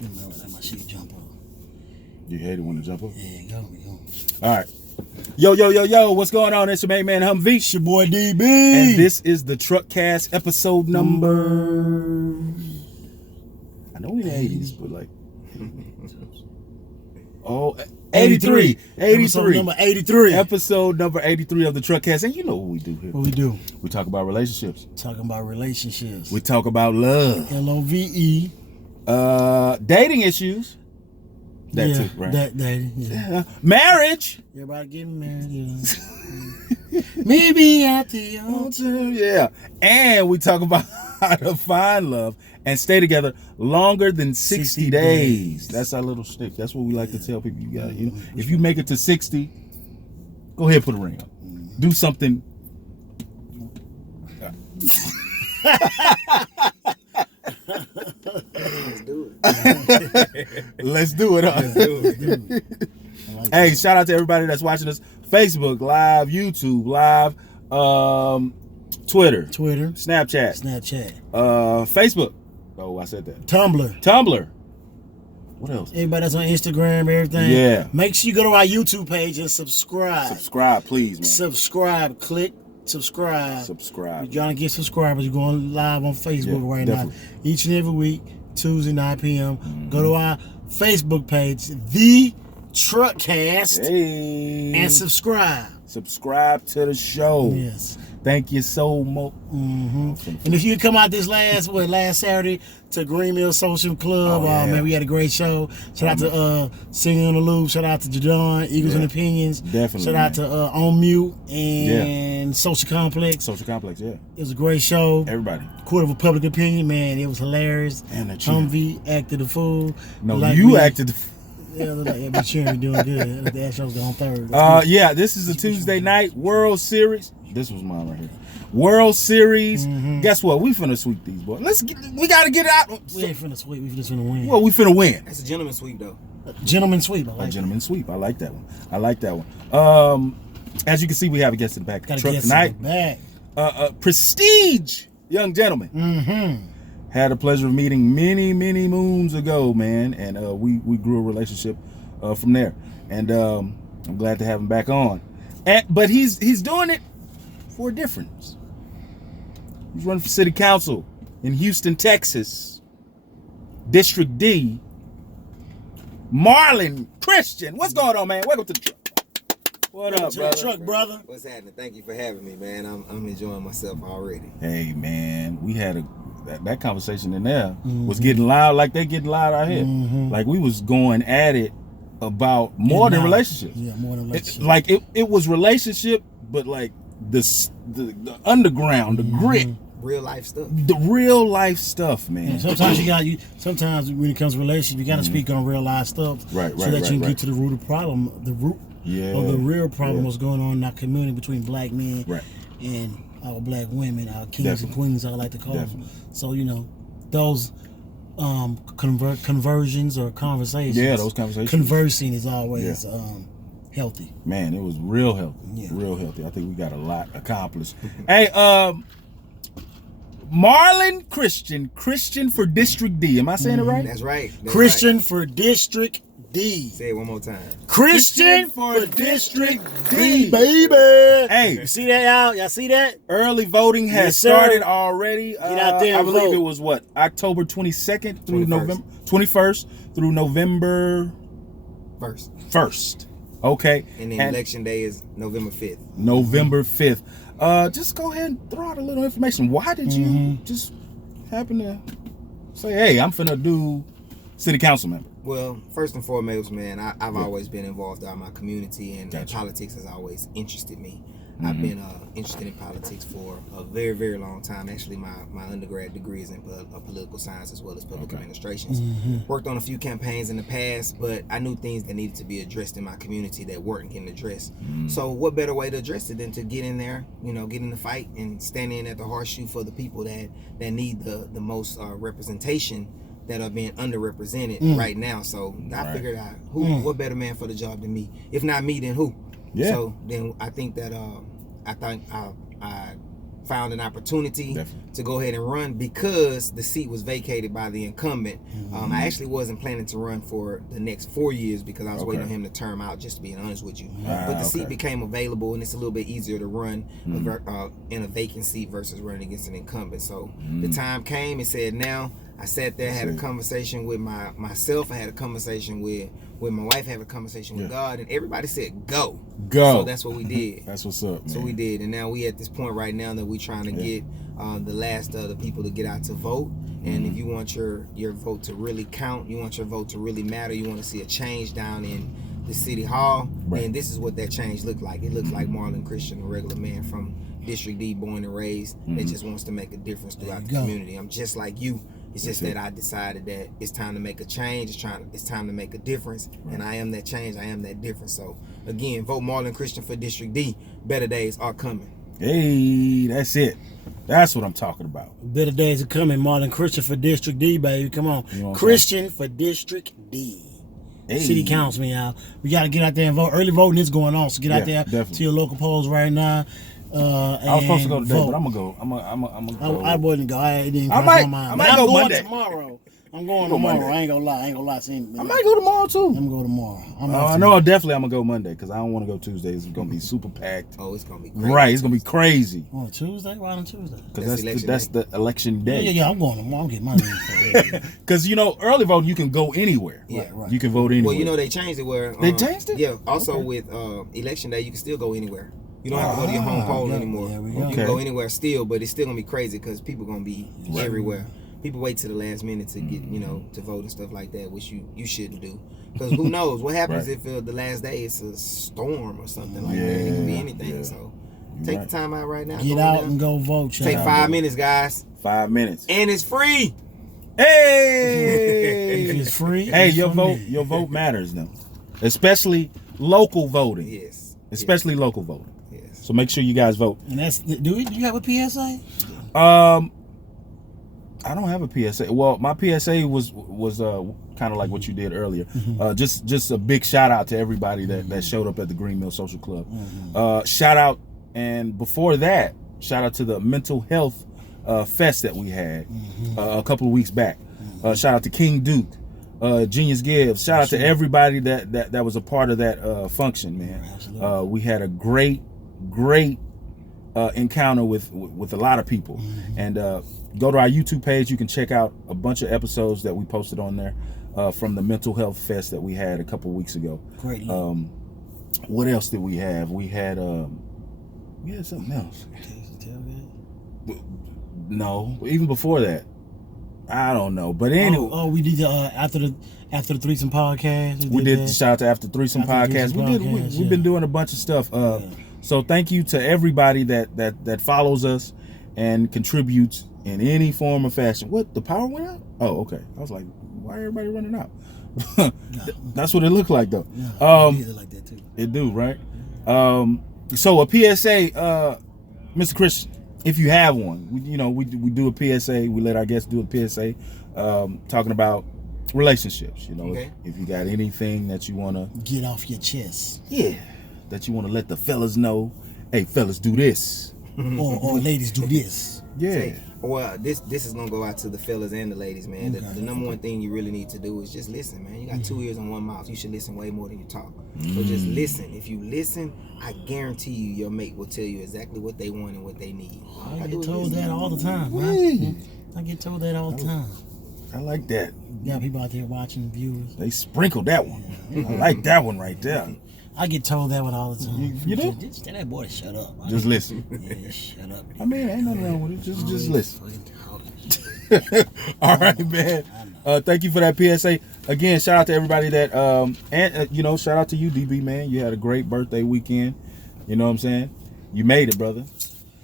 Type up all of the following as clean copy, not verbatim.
Let my shit jump up. You hate it when it jump up? Yeah, go. All right. Yo, what's going on? It's your main man, Humvee. It's your boy DB. And this is the Truckcast episode number... I know we in the 80s, but like... 83. Episode number 83. Episode number 83 of the Truckcast. And you know what we do here. What we do? We talk about relationships. Talking about relationships. We talk about love. LOVE. Dating issues. That too, right? That dating, yeah. Marriage. Everybody getting married, yeah. Maybe at the altar. Yeah. And we talk about how to find love and stay together longer than 60 days. That's our little shtick. That's what we like to tell people. You got, if you make it to 60, go ahead and put a ring on. Do something. Let's do it. Hey, shout out to everybody that's watching us. Facebook Live, YouTube Live, Twitter, Snapchat, Facebook. Oh, I said that. Tumblr. What else? Everybody that's on Instagram, everything. Yeah. Make sure you go to our YouTube page and subscribe. Subscribe, please, man. Click subscribe. You're trying to get subscribers. You're going live on Facebook right definitely. now. Each and every week, Tuesday, 9 p.m. Mm-hmm. Go to our Facebook page, The Truckcast, and subscribe. Subscribe to the show. Yes. Thank you so much. Mm-hmm. And if you come out this last Saturday to Green Mill Social Club, man, we had a great show. Shout out to Singing on the Loop. Shout out to Jadon, Eagles and Opinions. Definitely. Shout out to On Mute and Social Complex. Yeah. It was a great show. Everybody. Court of a Public Opinion, man. It was hilarious. And Humvee acted the fool. No, like you acted the fool. Yeah, but cheering, doing good. The show's on third. This is a Tuesday night World Series. This was mine right here. World Series. Mm-hmm. Guess what? We finna sweep these boys. We gotta get it out. We ain't finna sweep. We just finna win. Well, we finna win. That's a gentleman sweep, though. Gentleman sweep. I like that one. As you can see, we have a guest in the back of the truck tonight. Prestige young gentleman. Mm-hmm. Had the pleasure of meeting many moons ago, man, and we grew a relationship from there. And I'm glad to have him back on. But he's doing it for a difference. He's running for city council in Houston, Texas, District D. Marlin Christian, what's going on, man? Welcome to the truck. What up, brother? Truck, brother. What's happening? Thank you for having me, man. I'm enjoying myself already. Hey, man, we had that conversation in there was getting loud like they getting loud out here. Mm-hmm. Like we was going at it about more than relationships. Yeah, more than relationships. It was relationship, but like the underground, the grit. Real life stuff. The real life stuff, man. Yeah, sometimes when it comes to relationships, you gotta speak on real life stuff. Right. So that you can get to the root of the problem, of the real problem what's going on in our community between black men and our black women, our kings and queens, I like to call them. So, those conversions or conversations. Yeah, those conversations. Conversing is always healthy. Man, it was real healthy. Yeah. Real healthy. I think we got a lot accomplished. Hey, Marlin Christian for District D. Am I saying it right? That's right. Christian for District D. Say it one more time. Christian for District D, baby. Hey, you see that, y'all? Y'all see that? Early voting has started already. Get out there and I believe vote. it was October 22nd through November 21st through November 1st. Okay. And then election day is November 5th. November 5th. Just go ahead and throw out a little information. Why did you just happen to say, hey, I'm finna do city council member? Well, first and foremost, man, I've always been involved in my community, and politics has always interested me. Mm-hmm. I've been interested in politics for a very, very long time. Actually, my undergrad degree is in political science as well as public administrations. Mm-hmm. Worked on a few campaigns in the past, but I knew things that needed to be addressed in my community that weren't getting addressed. Mm-hmm. So what better way to address it than to get in there, get in the fight and stand in at the horseshoe for the people that need the most representation that are being underrepresented right now. So I figured out what better man for the job than me? If not me, then who? Yeah. So then I think that I found an opportunity to go ahead and run because the seat was vacated by the incumbent. I actually wasn't planning to run for the next 4 years because I was waiting on him to term out, just being honest with you. But the seat became available, and it's a little bit easier to run in a vacant seat versus running against an incumbent. So the time came and said now. I sat there, had a conversation with myself. I had a conversation with my wife, had a conversation with God, and everybody said, go. So that's what we did. That's what's up, man. So we did. And now we at this point right now that we're trying to get the last of the people to get out to vote. And if you want your vote to really count, you want your vote to really matter, you want to see a change down in the city hall, then this is what that change looked like. It looks like Marlin Christian, a regular man from District D, born and raised, that just wants to make a difference throughout the community. I'm just like you. It's just that I decided that it's time to make a change. It's time to make a difference. And I am that change. I am that difference. So, again, vote Marlin Christian for District D. Better days are coming. Hey, that's it. That's what I'm talking about. Better days are coming. Marlin Christian for District D, baby. Come on. You know Christian for District D. Hey. City councilman, y'all. We got to get out there and vote. Early voting is going on, so get out there to your local polls right now. I was supposed to go today, but I'm gonna go. I'm gonna go. I wouldn't go. I didn't cross my mind. I might go going Monday. Tomorrow. I'm going tomorrow. I ain't gonna lie. I might go tomorrow too. I'm gonna go tomorrow. I know definitely I'm gonna go Monday because I don't want to go Tuesday. It's gonna be super packed. Oh, it's gonna be crazy. Right. It's gonna be crazy. On Tuesday? Why on Tuesday? Because that's the election day. Yeah. I'm going tomorrow. I'm getting my name. Because early voting you can go anywhere. Yeah, right. You can vote anywhere. Well, they changed it where they changed it. Yeah. Also with election day, you can still go anywhere. You don't have to go to your home poll anymore. You can go anywhere still, but it's still gonna be crazy because people gonna be everywhere. People wait to the last minute to get to vote and stuff like that, which you shouldn't do. Because who knows what happens if the last day it's a storm or something like that. It can be anything. Yeah. So take the time out right now. Get out and go vote. Take 5 minutes, guys. 5 minutes, and it's free. Hey, it's free. Hey, your vote matters now, especially local voting. Yes, especially local voting. So make sure you guys vote. And do you have a PSA? I don't have a PSA. Well, my PSA was kind of like what you did earlier. Just a big shout out to everybody that showed up at the Green Mill Social Club. Shout out, and before that, shout out to the mental health fest that we had a couple of weeks back. Shout out to King Duke, Genius Gibbs. Shout out to everybody that was a part of that function, man. We had a great encounter with a lot of people, and go to our YouTube page. You can check out a bunch of episodes that we posted on there from the mental health fest that we had a couple weeks ago. Great. What else did we have? We had something else. No, even before that, I don't know. But anyway, we did after the Threesome podcast. We did shout out to After Threesome podcast. We've been doing a bunch of stuff. So thank you to everybody that follows us and contributes in any form or fashion. What, the power went out? Oh, okay. I was like, why everybody running out? That's what it looked like though. Like that too. It do, right? So a PSA, Mr. Christian, if you have one, we do a PSA. We let our guests do a PSA, talking about relationships. If you got anything that you want to get off your chest, that you want to let the fellas know, hey, fellas, do this, or ladies, do this. Yeah. Well, this is gonna go out to the fellas and the ladies, man. The number one thing you really need to do is just listen, man. You got 2 ears and 1 mouth. You should listen way more than you talk. So just listen. If you listen, I guarantee you, your mate will tell you exactly what they want and what they need. I get told that all the time, man. I get told that all the time. I like that. You got people out there watching, viewers. They sprinkled that one. I like that one right there. I get told that one all the time. You do? Just tell that boy to shut up. Just listen. Yeah, shut up. I mean, ain't nothing wrong with it. Just listen. All right, man. Thank you for that PSA. Again, shout out to everybody that and shout out to you, DB, man. You had a great birthday weekend. You know what I'm saying? You made it, brother.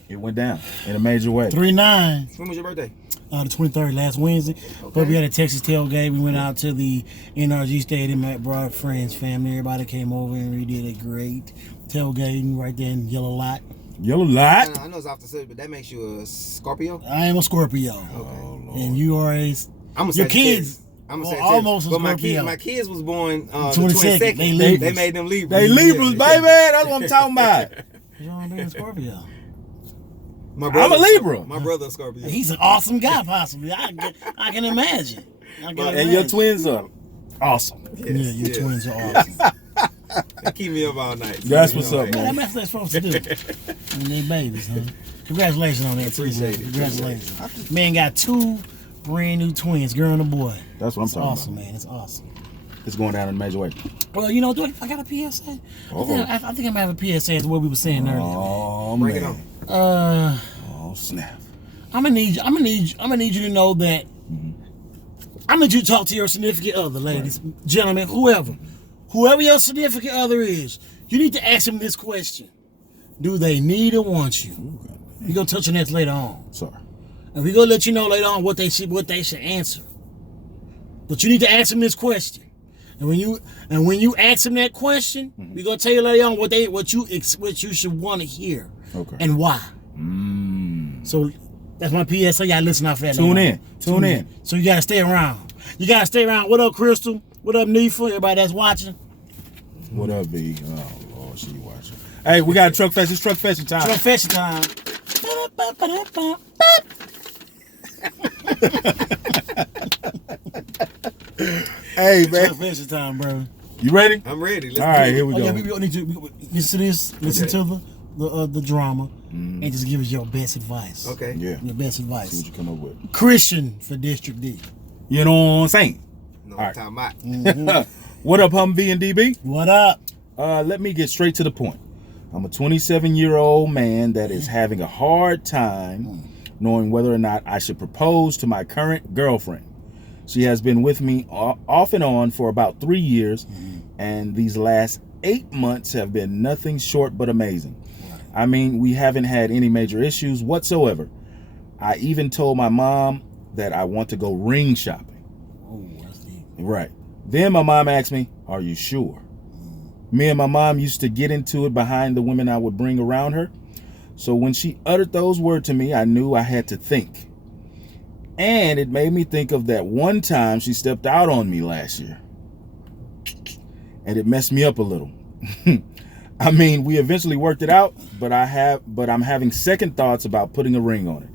It went down in a major way. 3-9. When was your birthday? The 23rd, last Wednesday. Okay. But we had a Texas tailgate. We went out to the NRG Stadium, brought friends, family. Everybody came over and we did a great tailgating right there in Yellow Lot. Yellow Lot? I know it's off the subject, but that makes you a Scorpio? I am a Scorpio. Okay. And you are a... I'm a your kids. I'm a almost a but Scorpio. my kids was born the 22nd. 22nd. They made them Libras. They Libras, baby. That's what I'm talking about. You don't be a Scorpio. I'm a Libra. My brother's Scorpio. He's an awesome guy, possibly. I can imagine. And your twins are awesome. Yes, your twins are awesome. They keep me up all night. That's what's up, man. That's what they're supposed to do. And they babies, huh? Congratulations on that, too. Appreciate it. Congratulations. Man got 2 brand new twins, girl and a boy. That's what I'm talking about. Awesome, man. It's awesome. It's going down in a major way. Well, you know, I got a PSA? I think I'm going to have a PSA as what we were saying earlier. Oh, Bring man. it on. Oh, snap. I'm gonna need you to know that I'm gonna need you to talk to your significant other, ladies, gentlemen, whoever your significant other is. You need to ask them this question: do they need or want you? We're gonna touch on that later on. Sorry. And we're gonna let you know later on what they should answer. But you need to ask them this question. And when you ask them that question, we're gonna tell you later on what you should want to hear. Okay. And why. So that's my PSA. Y'all listen out for that. Tune in. So you gotta stay around. What up, Crystal? What up, Nefa? Everybody that's watching. What up, B? Oh Lord, she watching. Hey, we got Truck Fest. It's Truck Fest time. Truck Fest time. Hey, man. Truck Fest time, bro. You ready? I'm ready. Let's All right, here we go. Yeah, we need to listen to this. Listen to the drama, and just give us your best advice. Okay. Yeah. Your best See advice. what you come up with. Christian for District D. You know what I'm saying? No, All right. I'm talking about. What up, Humvee and DB? What up? Let me get straight to the point. I'm a 27-year-old man that is having a hard time knowing whether or not I should propose to my current girlfriend. She has been with me off and on for about 3 years, and these last 8 months have been nothing short but amazing. I mean, we haven't had any major issues whatsoever. I even told my mom that I want to go ring shopping. Oh, that's deep. Right. Then my mom asked me, "Are you sure?" Me and my mom used to get into it behind the women I would bring around her. So when she uttered those words to me, I knew I had to think. And it made me think of that one time she stepped out on me last year. And it messed me up a little. I mean, we eventually worked it out, but I'm having second thoughts about putting a ring on it.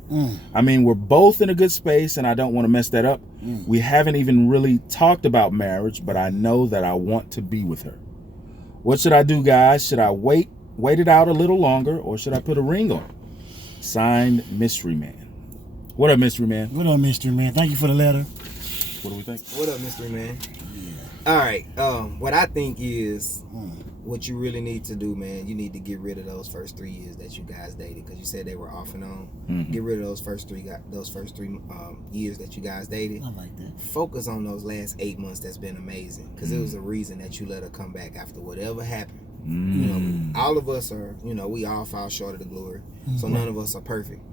I mean, we're both in a good space and I don't want to mess that up. We haven't even really talked about marriage, but I know that I want to be with her. What should I do, guys? Should I wait it out a little longer, or should I put a ring on it? Signed, Mystery Man. What up, Mystery Man? What up, Mystery Man? Thank you for the letter. What do we think? What up, Mystery Man? All right. What I think is what you really need to do, man. You need to get rid of those first 3 years that you guys dated, because you said they were off and on. Get rid of those first three years that you guys dated. I like that. Focus on those last 8 months. That's been amazing, because it was a reason that you let her come back after whatever happened. You know, all of us are, we all fall short of the glory, so none of us are perfect.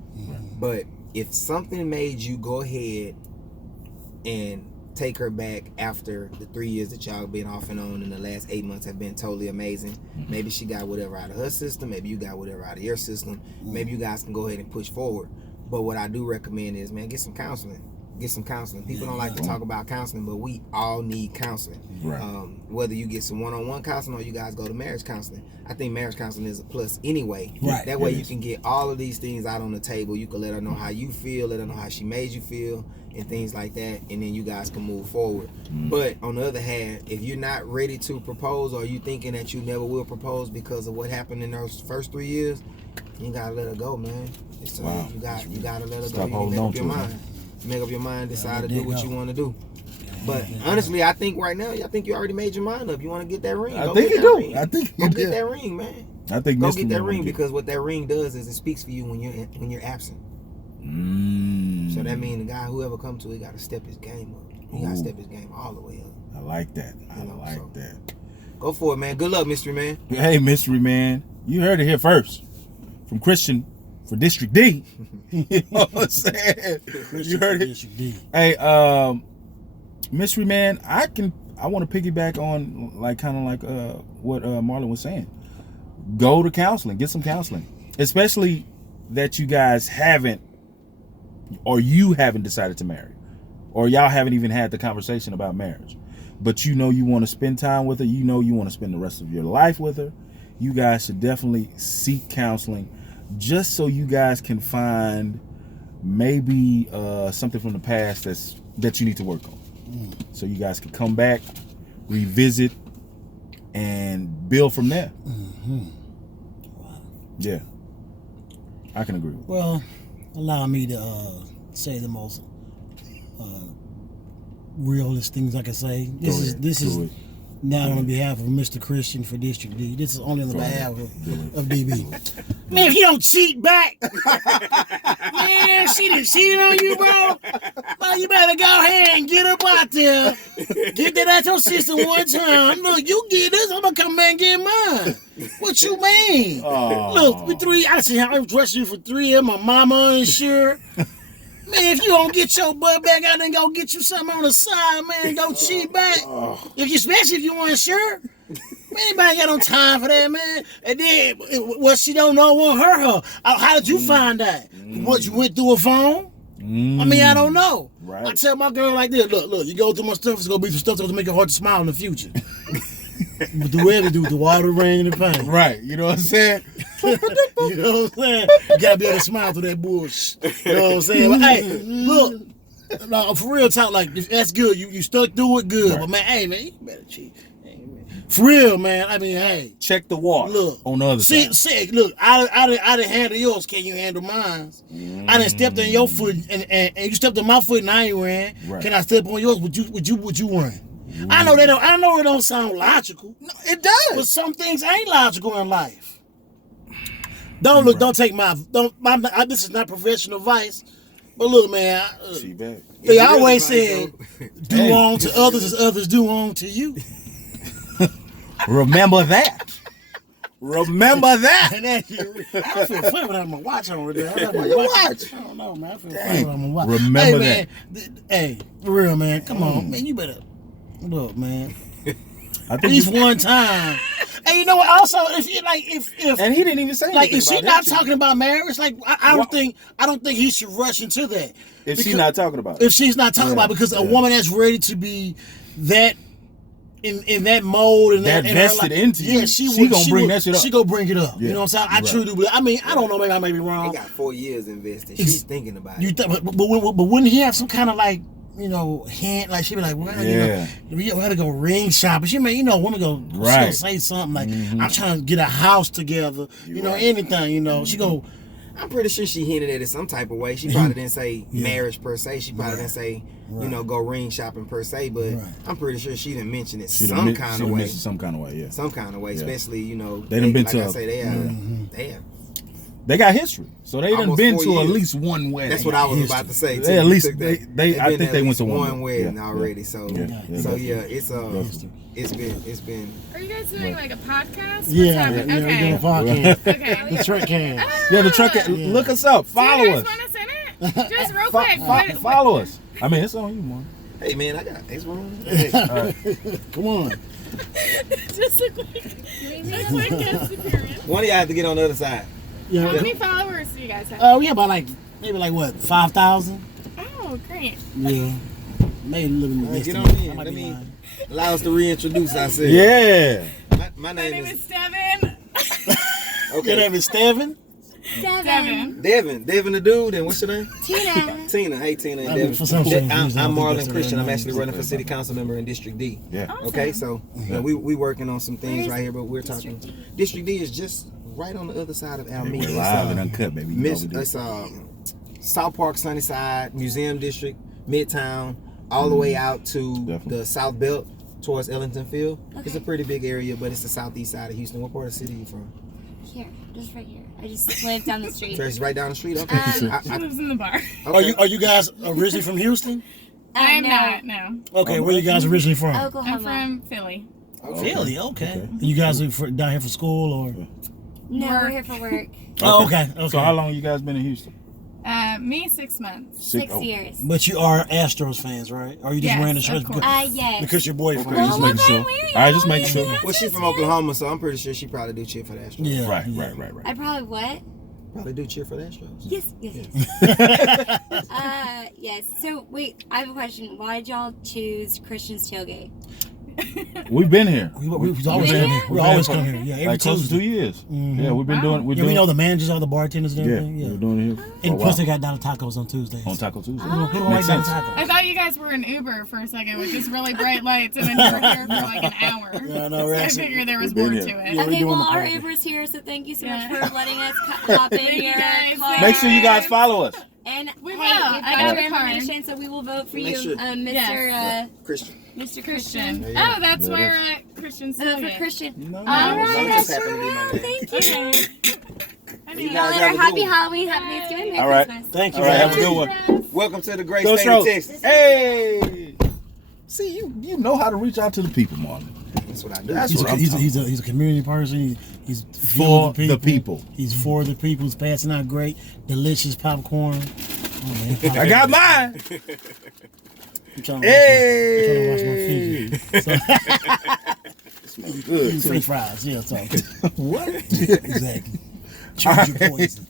But if something made you go ahead and take her back after the 3 years that y'all been off and on, and the last 8 months have been totally amazing, maybe she got whatever out of her system, maybe you got whatever out of your system, maybe you guys can go ahead and push forward. But what I do recommend is, man, get some counseling. People don't like to talk about counseling, but we all need counseling. Right. Whether you get some one-on-one counseling or you guys go to marriage counseling. I think marriage counseling is a plus anyway. Right. That way you can get all of these things out on the table. You can let her know how you feel, let her know how she made you feel, and things like that, and then you guys can move forward. But on the other hand, if you're not ready to propose, or you thinking that you never will propose because of what happened in those first 3 years, you gotta let her go, man. Wow. You gotta let her Stop go. holding on to her. Make up your mind, decide to do what you want to do. But honestly, I think right now, I think you already made your mind up. You want to get that ring. I think you do. Go get that ring, man. I think go get that ring, because what that ring does is it speaks for you when you're absent. So that means the guy, whoever come to it, got to step his game up. He got to step his game all the way up. I like that. I like that. Go for it, man. Good luck, Mystery Man. Hey, Mystery Man. You heard it here first. From Christian for District D. You know what I'm saying? You heard it. District D. Hey, Mystery Man, I want to piggyback on what Marlon was saying. Go to counseling. Get some counseling. Especially that you guys haven't, or you haven't decided to marry, or y'all haven't even had the conversation about marriage. But you want to spend time with her. You want to spend the rest of your life with her. You guys should definitely seek counseling. just so you guys can find maybe something from the past that you need to work on. So you guys can come back, revisit, and build from there. Yeah, I can agree with that. Well, allow me to say the most realist things I can say. This is not on behalf of Mr. Christian for District D. This is only on the behalf of DB. Man, if you don't cheat back, man, she done cheated on you, bro. Well, you better go ahead and get up out there. Get that out your system one time. Look, you get this, I'm gonna come back and get mine. What you mean? Look, I see how I dressed you for 3 years. My mama unsure. Man, if you don't get your butt back out and go get you something on the side, man, go cheat back. Especially if you weren't sure. Man, anybody got no time for that, man. And then, what she don't know won't hurt her. How did you find that? What, you went through a phone? I mean, I don't know. Right. I tell my girl like this, look, you go through my stuff, it's going to be some stuff that's going to make it hard to smile in the future. But do whatever you do with the water, rain, and the pain. Right, you know what I'm saying? You know what I'm saying? You gotta be able to smile through that bullshit. You know what I'm saying? But hey, look, no, for real talk, like that's good. You stuck through it, good. Right. But man, hey man, you better cheat. Hey, man. For real, man. I mean, hey, check the water. Look on the other side. Look, I didn't handle yours. Can you handle mine? I done stepped on your foot, and you stepped on my foot, and I ain't ran. Right. Can I step on yours? Would you run? I know it don't sound logical. No, it does. But some things ain't logical in life. Don't take this is not professional advice. But look, man, they always said, do on to others as others do on to you. Remember that. Remember that. I feel funny when I have my watch on today. I have my watch. I don't know, man. I feel funny when I'm on my watch. Remember that. Hey, for real, man. Come on, man. You better look, man. At least one time. And you know what? Also, if and he didn't even say like anything if she's not talking about marriage, like I don't think he should rush into that. If she's not talking about it. If she's not talking about it, because a woman that's ready to be that in that mode and that vested into you, she gonna bring that shit up. She gonna bring it up. Yeah. You know what I'm saying? I truly do believe. I mean, I don't know. Maybe I may be wrong. They got 4 years invested. She's thinking about it. But wouldn't he have some kind of like, you know, hint, like she'd be like, well, you know, we gotta go ring shopping. She may, you know, woman she'll say something like, I'm trying to get a house together, you know, anything, you know. She go, I'm pretty sure she hinted at it some type of way. She probably didn't say marriage per se. She probably didn't say, you know, go ring shopping per se, but I'm pretty sure she didn't mention it some kind of way. Some kind of way, yeah. Some kind of way, especially, you know, they done been like to I say, they have. They got history, so they done been to at least one wedding. That's what I was about to say. Too. They at least they I think they went to one wedding already. So it's been. Are you guys doing like a podcast? Yeah, What's we're doing a podcast. Okay, the truck can. Yeah, the truck can. Look us up. Follow us. Do you guys want us in it? Just real quick. Follow us. I mean, it's on you, man. Hey man, I got this room. Come on. Just a quick guest appearance. One of y'all have to get on the other side. Yeah. How many followers do you guys have? We have about maybe what, 5,000? Oh, great. Yeah. Maybe a little bit. Get on in. Let me allow us to reintroduce ourselves. Yeah. My name is Devin. Okay. Your name is Devin? Devin the dude, and what's your name? Tina. Hey Tina and Devin. I'm Marlin Christian. I'm actually running for city council member in District D. Yeah. Awesome. Okay, so we working on some things right here, but we're talking. District D is just right on the other side of Almeda. We're live and uncut, baby. It's South Park, Sunnyside, Museum District, Midtown, all the way out to the South Belt towards Ellington Field. Okay. It's a pretty big area, but it's the southeast side of Houston. What part of the city are you from? Here, just right here. I just live down the street. It's right down the street. Okay. She lives in the bar. Okay. Are you guys originally from Houston? I'm not. No. Okay, where are you guys originally from? Oklahoma. I'm from Philly. Philly, okay. You guys are down here for school or? No, we're here for work. Oh, okay. So how long you guys been in Houston? Me 6 months. 6 years. But you are Astros fans, right? Or you just wearing the shirt yes. because your boyfriend? Okay, just making sure. Alright, just making sure. Well, she's from Oklahoma, so I'm pretty sure she probably do cheer for the Astros. Yeah. Right. I probably what? Probably do cheer for the Astros. Yes. Yes. So wait, I have a question. Why did y'all choose Christian's Tailgate? We've been here. We've always been here. We always come here. Yeah, every Like close to Tuesday. 2 years. Mm-hmm. Yeah, we've been doing. Yeah, we know the managers, all the bartenders, and everything. we're doing it here. And plus, they got Dollar Tacos on Tuesdays. On Taco Tuesday. Who don't like Makes Dollar sense. Tacos? I thought you guys were an Uber for a second with just really bright lights, and then you were here for like an hour. Yeah, no, So we're I actually- figured there was we've more been to here. it. Yeah, we're Okay, doing well, the our party. Uber's here, so thank you so much Yeah. for letting us hop in Thank you your guys. car. Make sure you guys follow us. And We hey, will. you've I got got your a card. information, so we will vote for Make you, sure. Mr. Yes. Christian. Mr. Christian. Christian. There you go. Oh, that's There why it we're is. at Christian Vote for Studio. Christian. No, All no, right, it I just sure happened to be my will. name. Thank you. I You mean, guys Y'all have a happy good one. Halloween, happy Thanksgiving, Merry All right. Christmas. Thank you. All right, for have a good having one. us. Welcome to the great Go state of Stros. Texas. Hey. See, you know how to reach out to the people, Marlon. That's what I do. That's He's what a, I'm he's, a, talking he's, a, he's a community person. He's For the people. He's for the people. He's passing out great, delicious popcorn. Oh, man, I got mine. I'm trying Hey. to watch my feet. Good. French fries, yeah. So. What? Exactly. Choose your poison.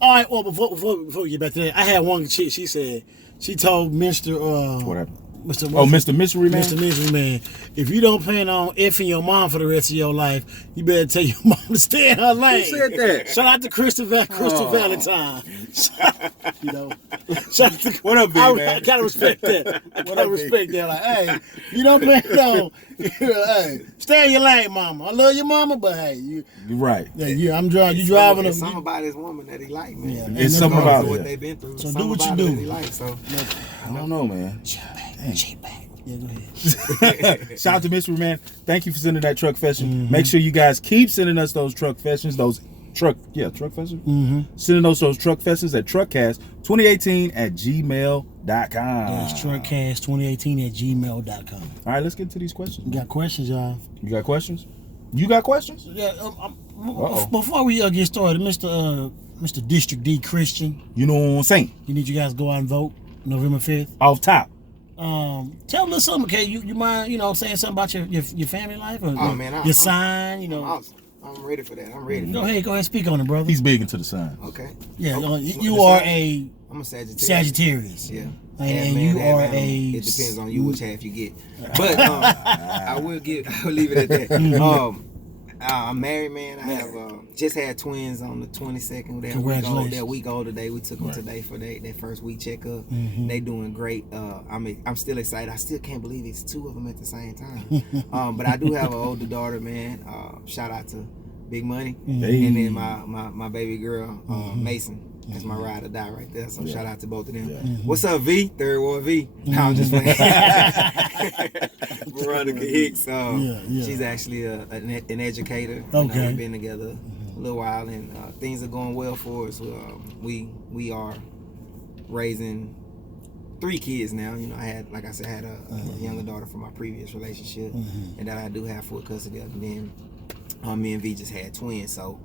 All right. Well, before we get back to that, I had one chick. She said she told Mr. What happened? Mr. Oh, Mr. Mystery Man? Mr. Mystery Man, if you don't plan on effing your mom for the rest of your life, you better tell your mom to stay in her lane. Who said that? Shout out to Crystal Valentine. You know, shout out to, What up, big I man? gotta respect that. I gotta respect that. Like, hey, you don't plan on, hey, stay in your lane, mama. I love your mama, but hey, you, Right. yeah, I'm driving. You driving It's them. something about this woman that he like, man. Yeah, It's something Regardless about of it. what they've been through. So do Something what you about do. it that he like, so. I don't know, man. Cheap back. Yeah, go ahead. Shout out to Mystery Man. Thank you for sending that truck fashion. Make sure you guys keep sending us those truck fashions, those truck fashion. Sending us those truck fashions at truckcast2018@gmail.com. That's truckcast2018@gmail.com. All right, let's get to these questions. You got questions, y'all? You got questions? You got questions? Yeah. Uh-oh. Before we get started, Mr. District D Christian, You know what I'm saying? you need you guys to go out and vote November 5th. Off top. Tell us something, okay? You mind, saying something about your family life or Oh, man, your sign, I'm ready for that. I'm ready. Go ahead, speak on it, brother. He's big into the sign. Okay. Yeah, Oh, you the are sign? a I'm a Sagittarius. Sagittarious. Yeah. And man, you half are animal. a. It depends on you which half you get. But I will leave it at that. I'm married, man. I have just had twins on the 22nd. Congratulations. That week old today. We took them today for their first week checkup. They doing great. I'm still excited. I still can't believe it's two of them at the same time. But I do have an older daughter, man. Shout out to Big Money. Hey. And then my baby girl, Mason. That's my ride or die right there. So shout out to both of them. Yeah. What's up, V? Third Ward V. No, I'm just playing. Veronica Hicks. She's actually an educator. Okay. We've been together a little while, and things are going well for us. We are raising 3 kids now. I had a younger daughter from my previous relationship, and that I do have full custody of. And then me and V just had twins, so.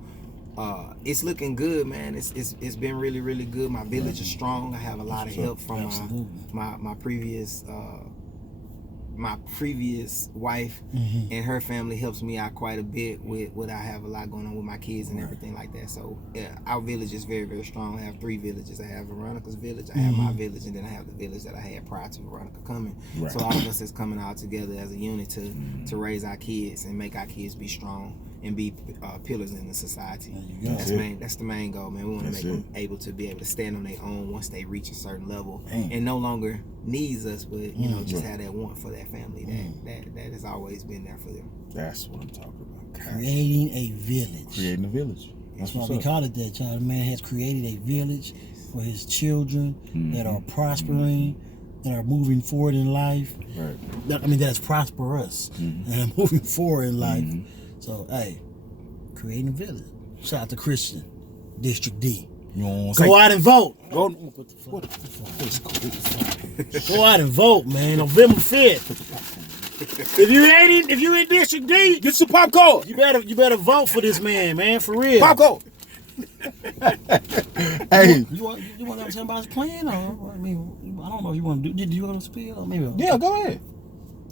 It's looking good, man. It's been really, really good. My village is strong. I have a lot of help from my previous wife, and her family helps me out quite a bit with what I have a lot going on with my kids and everything like that. So our village is very, very strong. I have 3 villages. I have Veronica's village, I have my village, and then I have the village that I had prior to Veronica coming. Right. So all of us is coming all together as a unit to raise our kids and make our kids be strong and be pillars in the society. That's the main goal, man. We want to make them able to stand on their own once they reach a certain level and no longer needs us, but just have that want for that family that has always been there for them. That's what I'm talking about. Creating a village. Creating a village. That's why we call it that, child. The man has created a village for his children that are prospering, that are moving forward in life. Right. That is prosperous and moving forward in life. So, hey, creating a village. Shout out to Christian, District D. You know what I'm Go saying? out and vote. Go out and vote, man. November 5th. If you in District D, Get some popcorn. you better vote for this man, for real. Popcorn. Hey. You want to tell me about his plan, or I don't know if you want to do. Did you want to spill, or maybe? Yeah, go ahead.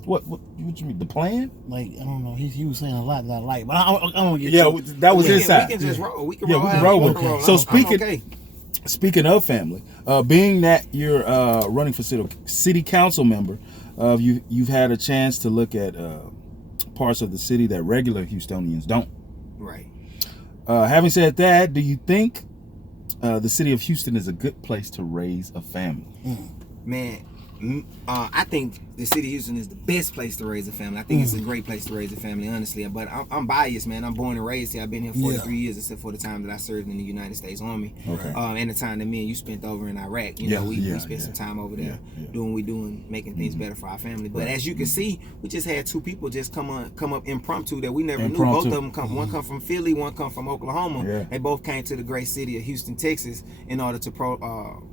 What you mean? The plan? Like, I don't know. He was saying a lot that I like, but I don't get. That was his side. We can just roll. We can Yeah, roll. we can roll with it. So I'm speaking of family, being that you're running for city council member, You've had a chance to look at parts of the city that regular Houstonians don't. Right. Having said that, do you think the city of Houston is a good place to raise a family? Man, I think the city of Houston is the best place to raise a family. I think it's a great place to raise a family, honestly. But I'm biased, man. I'm born and raised here. I've been here 43 years, except for the time that I served in the United States Army. Okay. And the time that me and you spent over in Iraq. You know, we spent some time over there doing what we doing, making things better for our family. But as you can see, we just had two people just come up impromptu that we never knew. Both of them come. One come from Philly, one come from Oklahoma. Yeah. They both came to the great city of Houston, Texas, in order to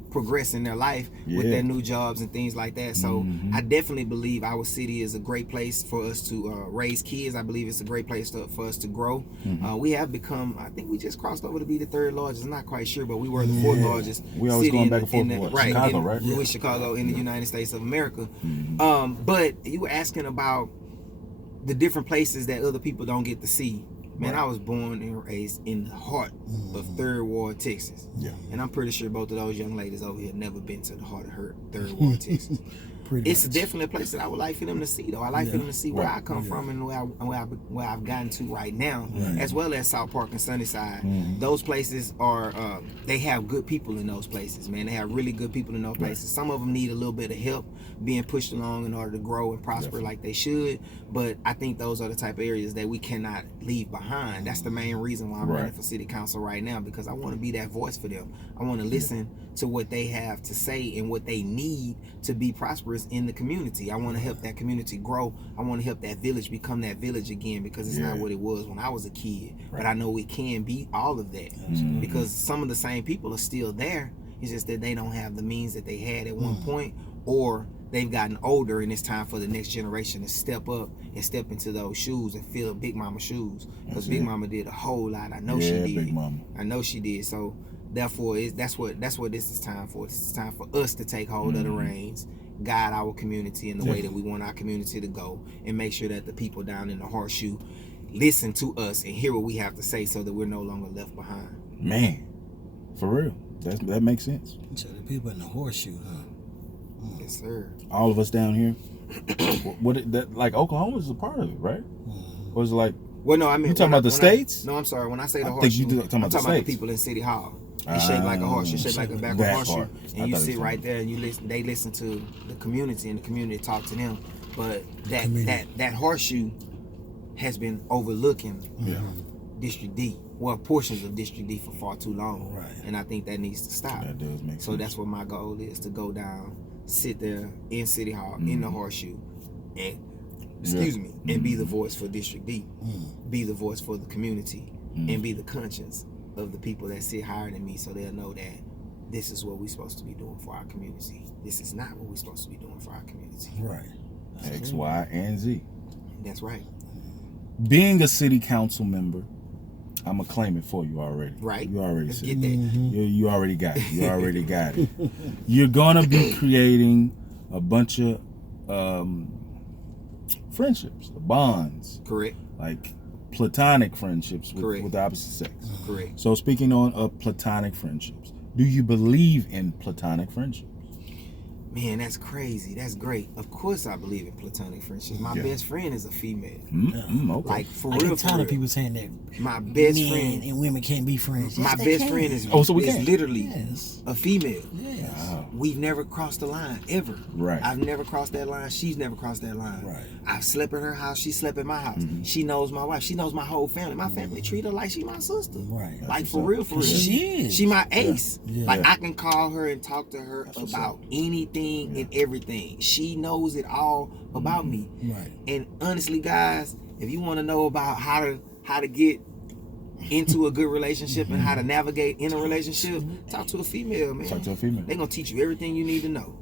progress in their life with their new jobs and things like that. So I definitely believe our city is a great place for us to raise kids. I believe it's a great place for us to grow. We have become, I think we just crossed over to be the third largest. I'm not quite sure, but we were the fourth largest we always city going back and forth Chicago, right? With Chicago in the United States of America. But you were asking about the different places that other people don't get to see. Man, I was born and raised in the heart of Third Ward, Texas. Yeah. And I'm pretty sure both of those young ladies over here never been to the heart of Third Ward, Texas. It's definitely a place that I would like for them to see, though. I like for them to see where I come from and where I've gotten to right now, as well as South Park and Sunnyside. Those places are, they have good people in those places, man. They have really good people in those places. Some of them need a little bit of help being pushed along in order to grow and prosper like they should. But I think those are the type of areas that we cannot leave behind. That's the main reason why I'm running for city council right now, because I want to be that voice for them. I want to listen to what they have to say and what they need to be prosperous in the community. I want to help that community grow. I want to help that village become that village again, because it's not what it was when I was a kid. But I know it can be all of that, because some of the same people are still there. It's just that they don't have the means that they had at one point, or they've gotten older and it's time for the next generation to step up and step into those shoes and fill Big Mama's shoes. Because Big Mama did a whole lot. I know she did. Big Mama. I know she did. So therefore, that's what this is time for. This is time for us to take hold of the reins, guide our community in the way that we want our community to go, and make sure that the people down in the horseshoe listen to us and hear what we have to say, so that we're no longer left behind. Man, for real. That makes sense. So the people in the horseshoe, huh? Yes, sir. All of us down here. Like Oklahoma is a part of it, right? Or is it like? Well, no, I mean, you talking about the states? No, I'm sorry. When I say the I horseshoe, think you talking about I'm talking about the people in City Hall. You shake like a horse. You shake like a back of a horseshoe, and you sit right there and you listen. They listen to the community, and the community talk to them. But that horseshoe has been overlooking District D. Well, portions of District D for far too long, and I think that needs to stop. That does make sense. So that's what my goal is, to go down, sit there in City Hall, in the horseshoe, and and be the voice for District D, be the voice for the community, and be the conscience of the people that sit higher than me, so they'll know that this is what we're supposed to be doing for our community. This is not what we're supposed to be doing for our community. Right. X, Y, and Z. That's right. Being a city council member, I'm gonna claim it for you already. Right. You already Let's said get that. You already got it. You already got it. You're gonna be creating a bunch of friendships, bonds. Correct. Like platonic friendships with the opposite sex. Correct. So speaking on platonic friendships, do you believe in platonic friendships? Man, that's crazy. That's great. Of course I believe in platonic friendships. My best friend is a female. Okay. Like, for I real, get tired of people saying that my best men friend and women can't be friends. My Yes, they best can. friend is can. literally a female. Yes. Wow. We've never crossed the line, ever. Right. I've never crossed that line. She's never crossed that line. Right. I've slept in her house. She slept in my house. She knows my wife. She knows my whole family. My family treat her like she my sister. Right. Like, for real, for real. She is. She my ace. Yeah. Like, I can call her and talk to her about anything and everything. She knows it all about me. Right. And honestly, guys, if you want to know about how to get into a good relationship and how to navigate in a relationship, talk to a female, man. Talk to a female. They're gonna teach you everything you need to know.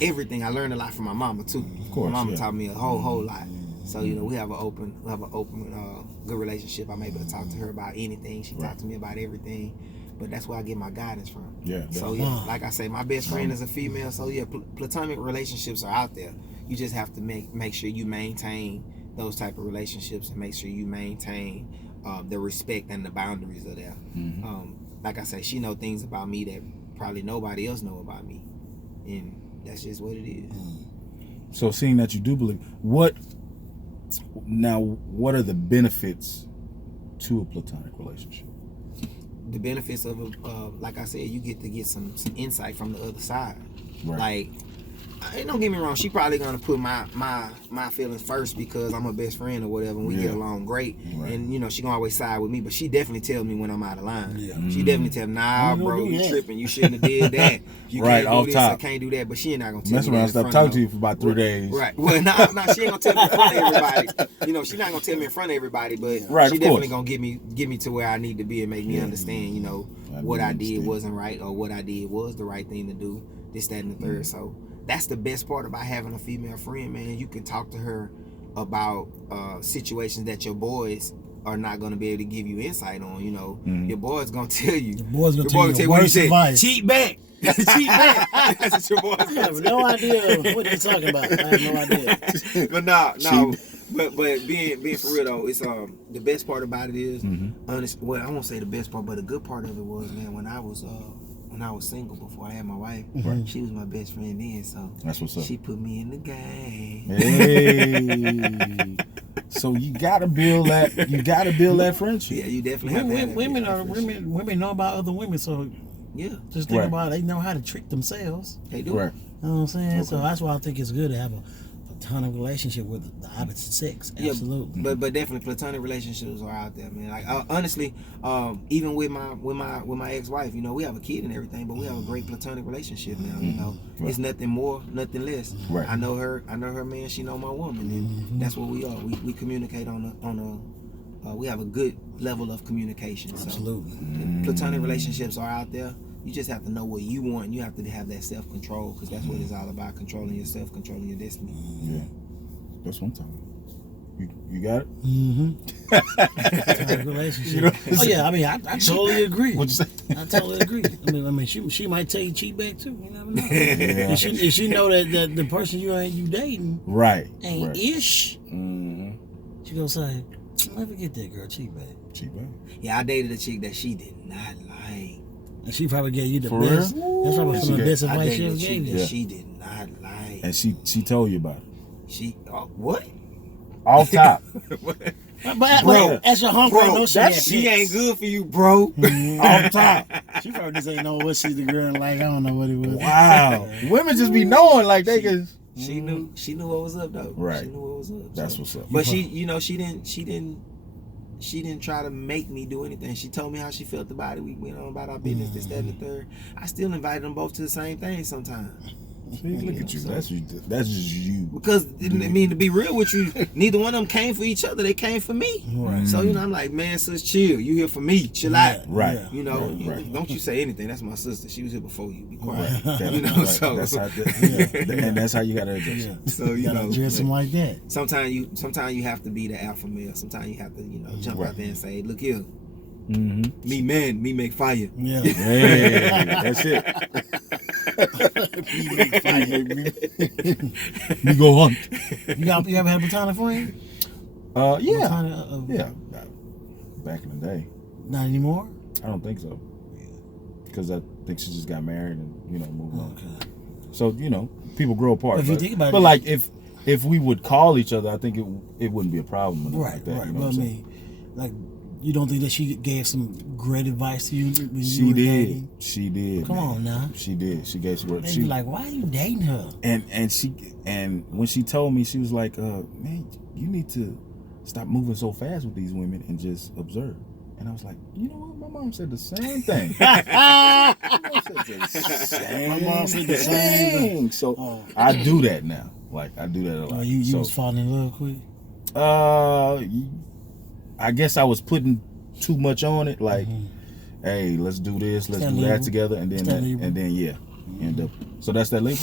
Everything. I learned a lot from my mama too. Of course, my mama taught me a whole lot. So we have an open, good relationship. I'm able to talk to her about anything. She talks to me about everything. But that's where I get my guidance from. Yeah. So like I say, my best friend is a female. So platonic relationships are out there. You just have to make sure you maintain those type of relationships, and make sure you maintain the respect and the boundaries are there. Like I say, she know things about me that probably nobody else know about me, and that's just what it is. So seeing that you do believe, what are the benefits to a platonic relationship? The benefits of like I said, you get to get some insight from the other side. Right. Like, don't get me wrong, she probably gonna put my feelings first because I'm her best friend or whatever, and we get along great. Right. And you know, she gonna always side with me, but she definitely tells me when I'm out of line. Yeah. She definitely tell me, nah, bro, you tripping, you shouldn't have did that. You right, can't off do this, top. I can't do that. But she ain't not gonna tell mess me. Mess around, stop talking to you for about 3 days. Right. Well, nah, she ain't gonna tell me in front of everybody. You know, she's not gonna tell me in front of everybody, but she definitely gonna get me to where I need to be and make me understand, you know, what I did wasn't right or what I did was the right thing to do. This, that, and the third. So that's the best part about having a female friend, man. You can talk to her about situations that your boys are not going to be able to give you insight on. You know, your boy's going to tell you. Your boy's going to tell you what you said. Cheat back. Cheat back. That's what your boy's going to I have no idea what they're talking about. I have no idea. But no. But being for real though, it's the best part about it is honest. Well, I won't say the best part, but the good part of it was, man, when I was single before I had my wife, she was my best friend then, so that's what's up. She put me in the game. Hey. So you gotta build that friendship. Yeah, you definitely have to have women know about other women, so yeah. Just think about it, they know how to trick themselves. They do. Right. You know what I'm saying? Okay. So that's why I think it's good to have a platonic relationship with the opposite sex. Absolutely. Yeah, but definitely platonic relationships are out there, man. Like honestly, even with my ex-wife, you know, we have a kid and everything, but we have a great platonic relationship now. You know, it's nothing more, nothing less. Right. I know her, man. She know my woman, and that's what we are. We communicate on a we have a good level of communication. Absolutely. So, platonic relationships are out there. You just have to know what you want. You have to have that self-control, because that's what it's all about: controlling yourself, controlling your destiny. Yeah, that's one time. You got it. Relationship. You know, oh yeah, I mean, I totally agree. What'd you say? I totally agree. I mean, she might tell you cheat back too. You never know. Yeah. If she know that the person you dating ain't ish, she gonna say, "Let me get that girl cheat back." Cheat back. Yeah, I dated a chick that she did not like. And she probably gave you the For best. Real? That's probably some of the best advice she ever gave you. She did not like. And she told you about it. She what? Off top. But bro, as your homegirl, she ain't good for you, bro. Off top. She probably just ain't know what she's the girl like. I don't know what it was. Wow. Women just be knowing like they can. She knew what was up though. Right. She knew what was up. That's what's up. But she didn't try to make me do anything. She told me how she felt about it. We went on about our business, this, that, and the third. I still invited them both to the same thing sometimes. See, look at you. That's just you. Because, I mean, to be real with you, neither one of them came for each other. They came for me. Right. So, you know, I'm like, man, sis, chill. You here for me. Chill out. Right. You know, right. Don't you say anything. That's my sister. She was here before you. Be quiet. Right. You know, right. so. That's how, and that's how you got to adjust. Yeah. So, you know. Address them like that. Sometimes you have to be the alpha male. Sometimes you have to, you know, jump out there and say, look here. Me man, me make fire. Yeah. Hey, that's it. Me make fire. Me go hunt. You ever had a platonic friend? Yeah. Yeah. Back in the day. Not anymore? I don't think so. Because I think she just got married and, you know, moved on. Okay. So, you know, people grow apart. But if you think about it. But like if we would call each other, I think it wouldn't be a problem. Right, like that, right. You know Well, I mean, like, you don't think that she gave some great advice to you when you were dating? She did. Come on now. She did. She gave some work. She be like, why are you dating her? And when she told me, she was like, man, you need to stop moving so fast with these women and just observe. And I was like, you know what? My mom said the same thing. My mom said the same thing. So I do that now. Like, I do that a lot. You was falling in love quick? I guess I was putting too much on it. Like, hey, let's do this, let's do that together, and then end up. So that's that link.